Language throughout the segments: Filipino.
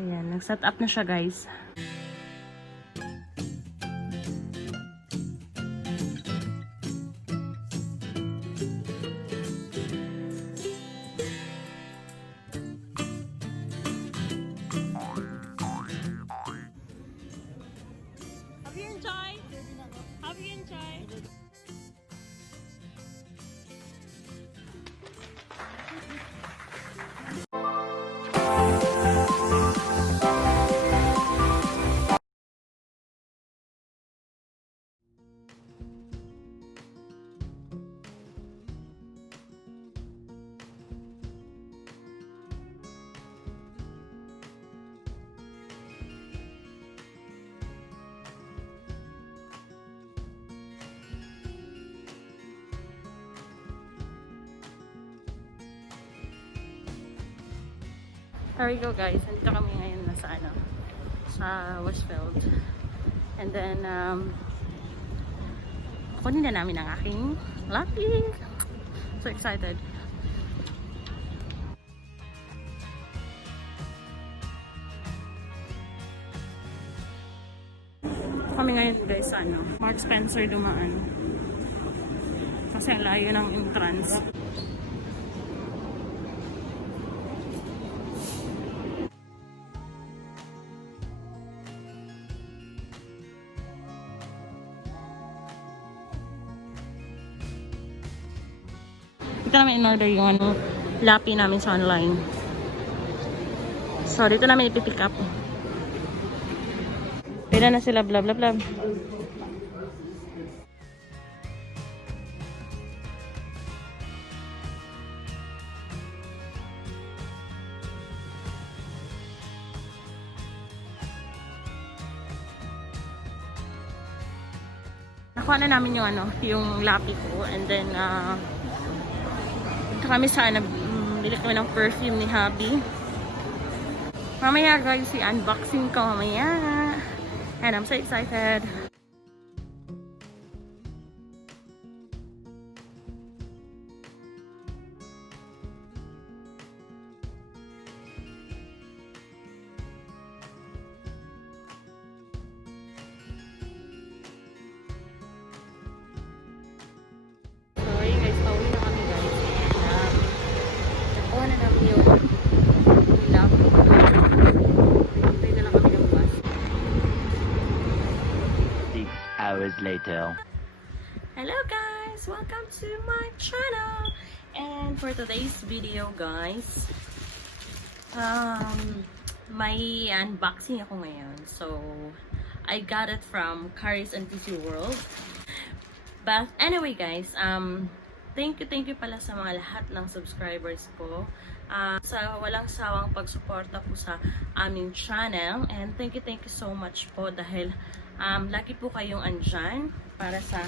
Ayan, nag-set up na siya guys. Have you enjoyed? Have you enjoyed? There we go guys, nandito kami ngayon na sa Westfield. And then, kunin na namin ang aking lucky. So excited. Kami ngayon guys sa Mark Spencer dumaan. Kasi ang layo ng entrance. Dito namin in-order yung lapi namin sa online. So, dito namin ipipick up. Pila na sila, blah blah blah. Nakuha na namin yung yung lapi ko, and then kami sana bili kami ng perfume ni hubby. Mamaya guys, i-unboxing ko mamaya. And I'm so excited. Sorry guys, pauwi na kami guys. Nakuha na namin yung laptop. Hintay na lang kami ng bus. 6 hours later. Hello guys! Welcome to my channel! And for today's video guys, may unboxing ako ngayon. So, I got it from Caris and PC World. But anyway guys, thank you pala sa mga lahat ng subscribers ko. Sa walang sawang pagsuporta po sa aming channel. And thank you so much po dahil lagi po kayong andyan para sa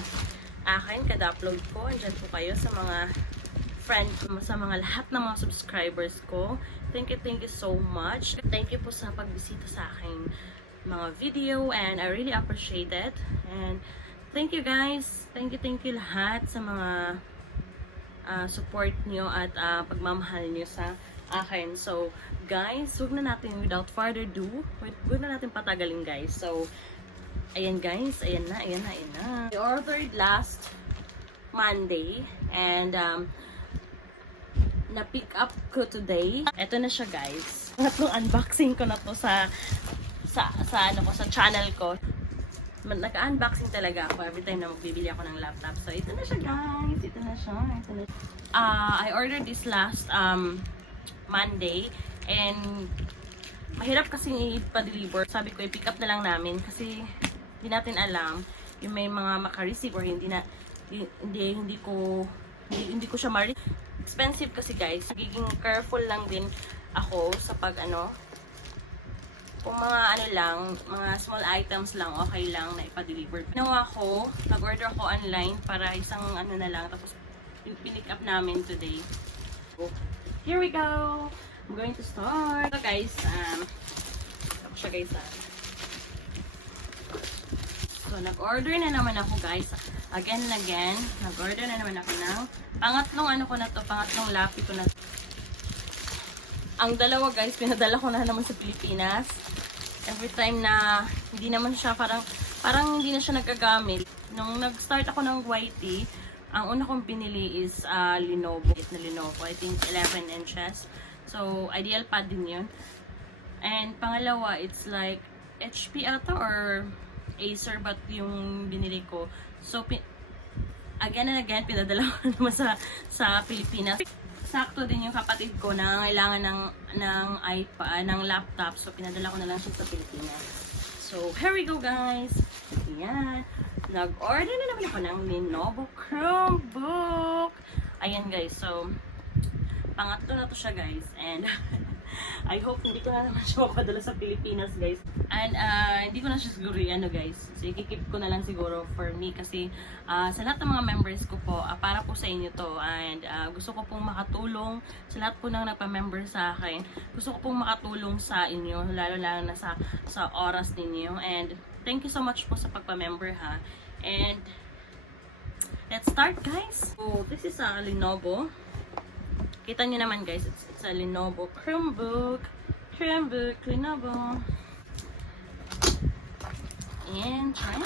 akin kada upload ko. Andyan po kayo sa mga sa mga lahat ng mga subscribers ko. Thank you so much. Thank you po sa pagbisita sa aking mga video, and I really appreciate it. And thank you guys. Thank you lahat sa mga support nyo at pagmamahal nyo sa akin. So guys, huwag na natin without further ado, huwag na natin patagalin guys. So ayan guys, ayan na. I ordered last Monday, and na-pick up ko today. Ito na siya guys. Tatlong unboxing ko na to sa channel ko. Nag-unboxing talaga ako every time na magbibili ako ng laptop. So ito na siya guys. Ito na siya. I ordered this last Monday, and mahirap kasing i-pa-deliver. Sabi ko i-pick up na lang namin kasi hindi natin alam yung may mga maka-receive or hindi ko siya expensive kasi guys. Nagiging careful lang din ako sa pag kung mga mga small items lang, okay lang na ipa-deliver. Ginawa ko, nag-order ako online para isang na lang, tapos pinick up namin today. So, here we go! I'm going to start. So guys, tapos siya guys. So, nag-order na naman ako guys. Again and again, nag-order na naman ako ng pangatlong pangatlong lapi ko na. Ang dalawa guys, pinadala ko na naman sa Pilipinas. Every time na hindi naman siya, parang hindi na siya nagagamit. Nung nag-start ako ng YT, ang una kong binili is Lenovo. Na Lenovo, I think 11 inches. So, ideal pad din yun. And pangalawa, it's like HP ata or Acer, but yung binili ko. So, again and again, pinadala ko naman sa Pilipinas. Sakto din yung kapatid ko na kailangan ng iPad, ng laptop. So, pinadala ko na lang siya sa Pilipinas. So, here we go guys. Ayan. Nag-order na naman ako ng Lenovo Chromebook. Ayan guys. So, pangatlo na to siya guys. And, I hope hindi ko na naman siya mapadala sa Pilipinas guys. And hindi ko na siya siguro guys. So ikikip ko na lang siguro for me kasi sa lahat ng mga members ko po, para po sa inyo to. And gusto ko pong makatulong sa lahat po ng nagpa-member sa akin. Gusto ko pong makatulong sa inyo, lalo na sa oras ninyo. And thank you so much po sa pagpa-member ha. And let's start guys. So this is a Lenovo. Kita nyo naman guys, it's a Lenovo Chromebook. Lenovo. And try.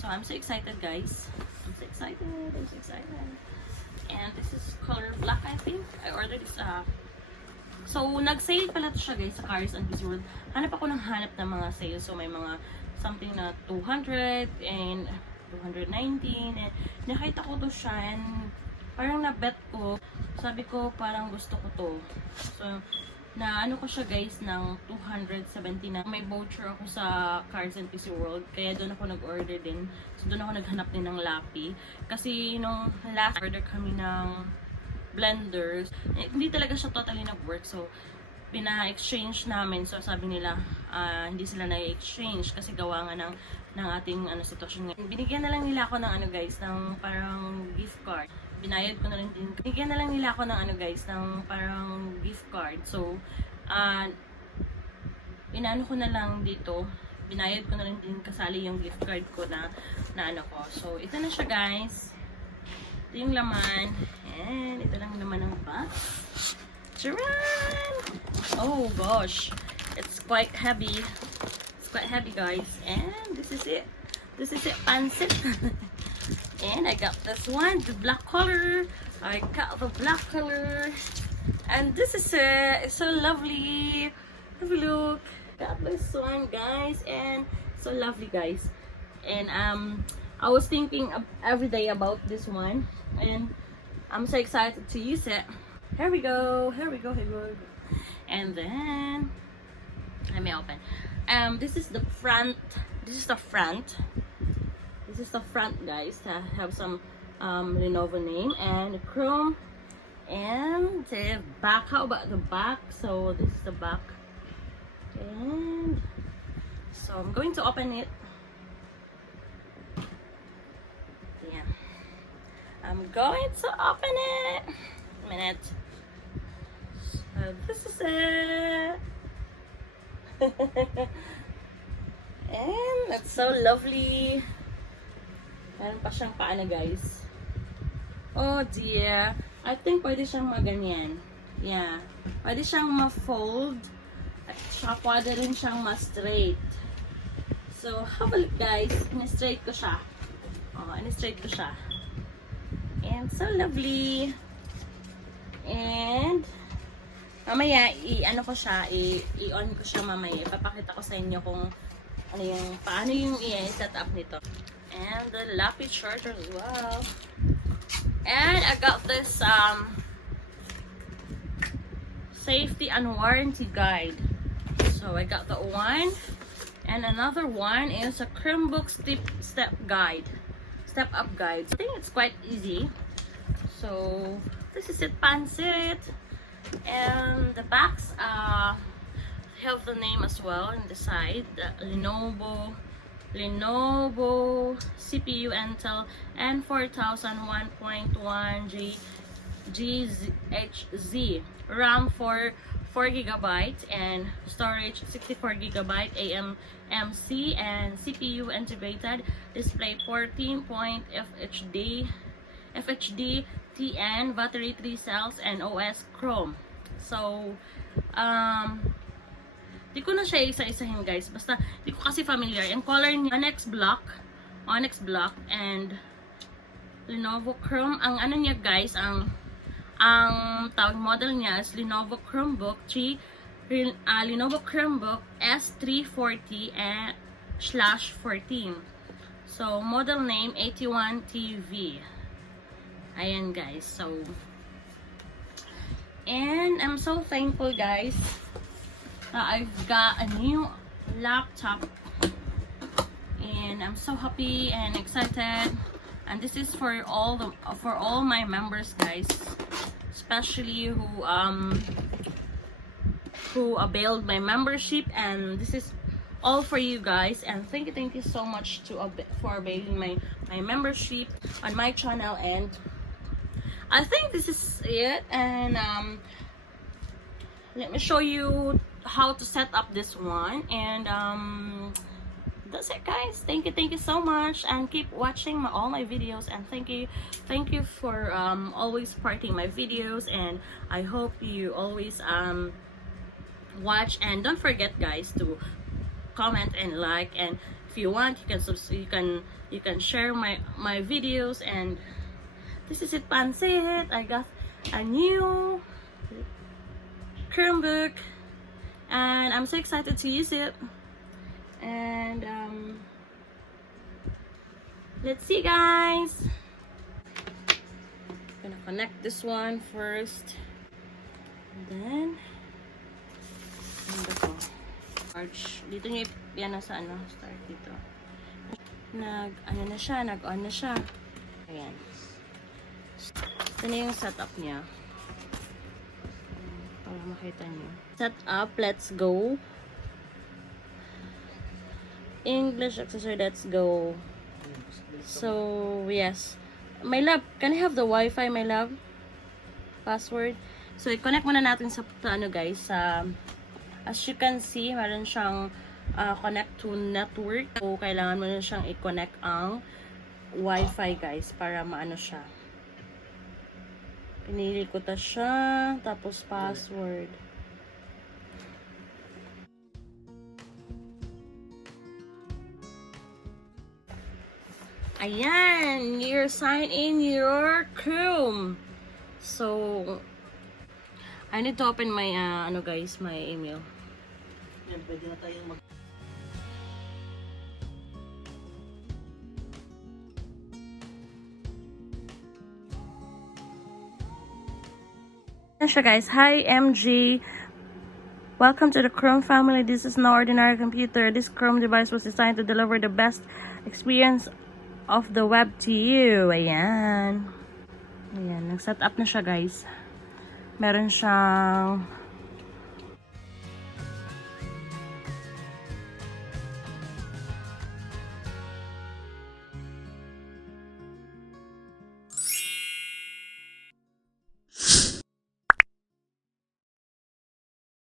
So I'm so excited guys. I'm so excited. And this is color black I think. I ordered this so nag-sale pala to siya guys sa Cars and Busy World. Hanap ako ng mga sales. So may mga something na 200 and 219 and nakita ko to siya and parang na-bet ko. Sabi ko, parang gusto ko to. So, ano ko siya guys ng 270 na. May voucher ako sa Cards and PC World. Kaya doon ako nag-order din. So, doon ako naghanap din ng lapi. Kasi nung last order kami ng blenders, hindi talaga siya totally nag-work. So, pina-exchange namin. So, sabi nila, hindi sila na-exchange kasi gawa nga ng ating sitwasyon ngayon. Binigyan na lang nila ako ng guys, ng parang gift card. Binayad ko na rin din. Binigyan na lang nila ako ng guys, ng parang gift card. So, inano ko na lang dito. Binayad ko na rin din kasali yung gift card ko na ano ko. So, ito na siya guys. Ito yung laman. And ito lang naman ang box. Charan! Oh gosh. It's quite heavy. It's quite heavy guys. And this is it. This is it. Pansit. And I got this one, the black color. I got the black color. And this is it. It's so lovely. Have a look. Got this one, guys. And so lovely, guys. And I was thinking every day about this one. And I'm so excited to use it. Here we go. Here we go. Here we go. And then, let me open. This is the front. This is the front. This is the front guys, have some Lenovo name and Chrome, and the back. How about the back? So this is the back, and so I'm going to open it. Yeah, I'm going to open it. A minute. So this is it. And it's so lovely. Meron pa siyang paano guys. Oh dear. I think pwede siyang maganyan. Yeah. Pwede siyang ma-fold. At saka pwede rin siyang ma-straight. So, have a look guys. In-straight ko siya. Oh, in-straight ko siya. And so lovely. And mamaya, i-ano ko siya, i-on ko siya mamaya. Ipapakita ko sa inyo kung paano yung i-set up nito. And the lappy charger as well. And I got this safety and warranty guide. So I got that one. And another one is a Chromebook step guide. Step up guide. So I think it's quite easy. So this is it, pansit. And the backs have the name as well in the side. The Lenovo CPU Intel N4000 1.1 GHz RAM for 4GB and storage 64GB AMC and CPU integrated display 14.FHD TN battery 3 cells and OS Chrome So, di ko na siya isa-isahin guys. Basta, di ko kasi familiar. Yung color niya, Onyx Block, and Lenovo Chrome. Ang ano niya guys, ang tawag model niya is Lenovo Chromebook Lenovo Chromebook S340-14. So, model name 81TV. Ayan guys. So, and I'm so thankful guys that I've got a new laptop. And I'm so happy and excited. And this is for all my members guys. Especially who availed my membership, and this is all for you guys. And thank you so much for availing my membership on my channel. And I think this is it. And let me show you how to set up this one. And that's it guys. Thank you so much, and keep watching all my videos. And thank you for always supporting my videos, and I hope you always watch. And don't forget guys to comment and like, and if you want you can share my videos. And this is it, Pansit. I got a new Chromebook and I'm so excited to use it. And let's see guys. Gonna connect this one first, and then charge dito niya. Yan na sa start dito. Nag-on na siya. Ayan. Ito na yung setup niya. Para makita niyo. Setup, let's go. English accessory, let's go. So, yes. My love, can I have the Wi-Fi, my love? Password. So, i-connect muna natin sa guys. As you can see, meron siyang connect to network. So, kailangan mo na siyang i-connect ang Wi-Fi guys para maano siya. Pinili ko ta siya. Tapos password. Ayan, you're sign in your Chrome. So, I need to open my guys, my email. Yan, pwede na tayong siya guys. Hi MG. Welcome to the Chrome family. This is no ordinary computer. This Chrome device was designed to deliver the best experience of the web to you. Ayan. Ayan. Nag-set up na siya guys. Meron siyang